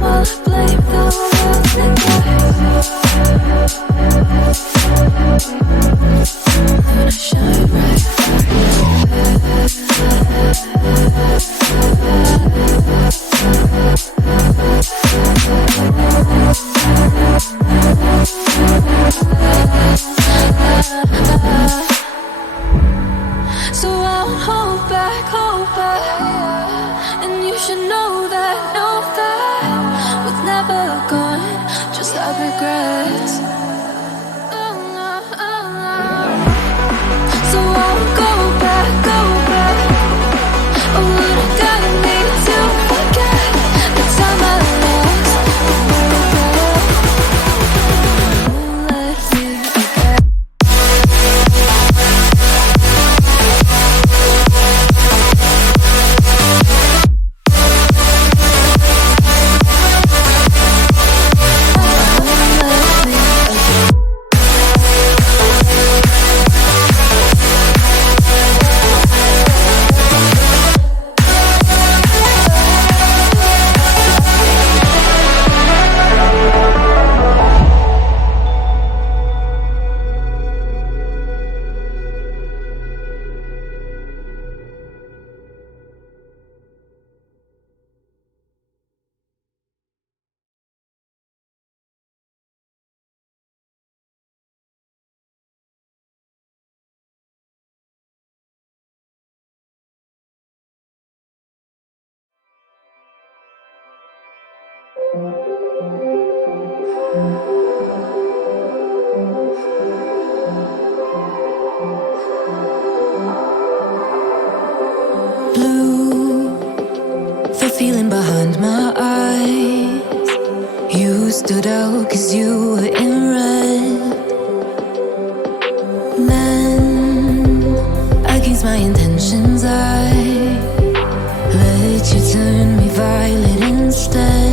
while I blame the world's neglect. When I shine bright. So I won't hold back, and you should know that was never gone, just have regrets. So I won't go back, I would've gotten me to forget the time I lost. Let me forget. Blue, the feeling behind my eyes. You stood out 'cause you were in red. Men, against my intentions, I let you turn me violet instead.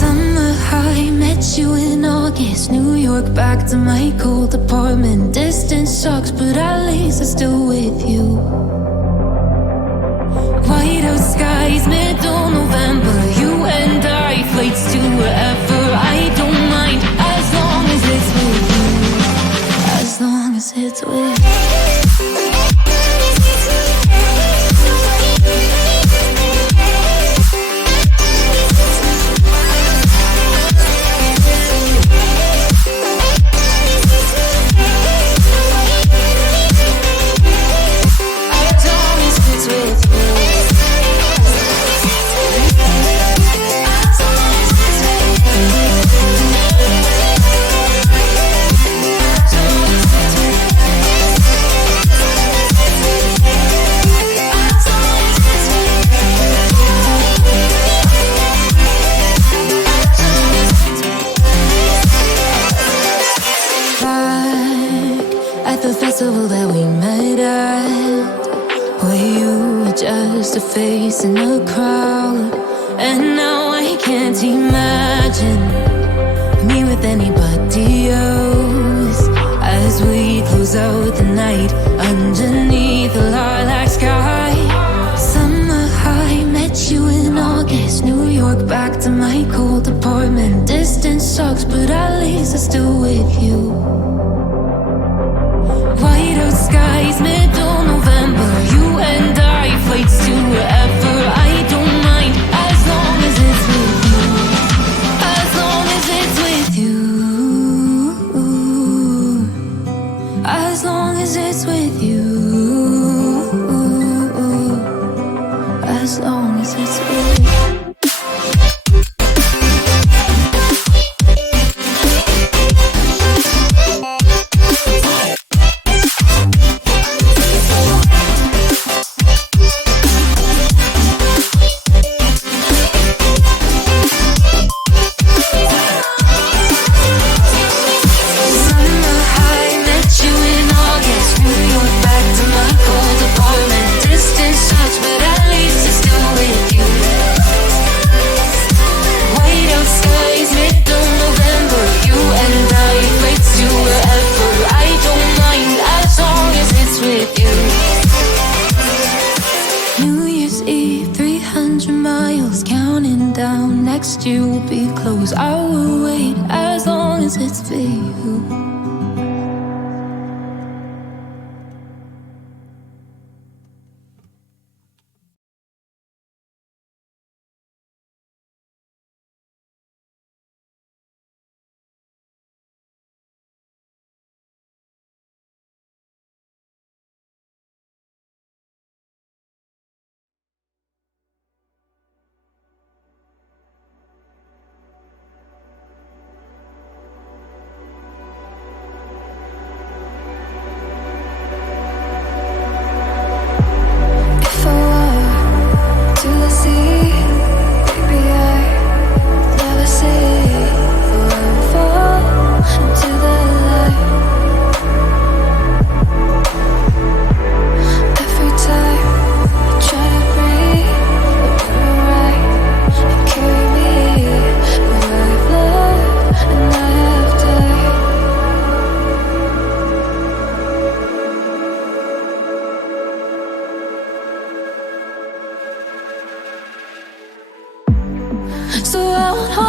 Summer high, met you in August. New York, back to my cold apartment. Distance sucks, but at least I'm still with you. White out skies, middle November. You and I, flights to wherever. I don't mind, as long as it's with you. As long as it's with you. That we met at, where you were just a face in a crowd. And now I can't imagine me with anybody else. As we close out the night underneath the lilac sky. Summer high, met you in August. New York, back to my cold apartment. Distance sucks, but at least I'm still with you. White out skies, middle November. You and I, flights to wherever. I don't mind, as long as it's with you. As long as it's with you. As long as it's with you. As long as it's with you. 100 miles counting down. Next year will be close. I will wait as long as it's for you. So I won't hold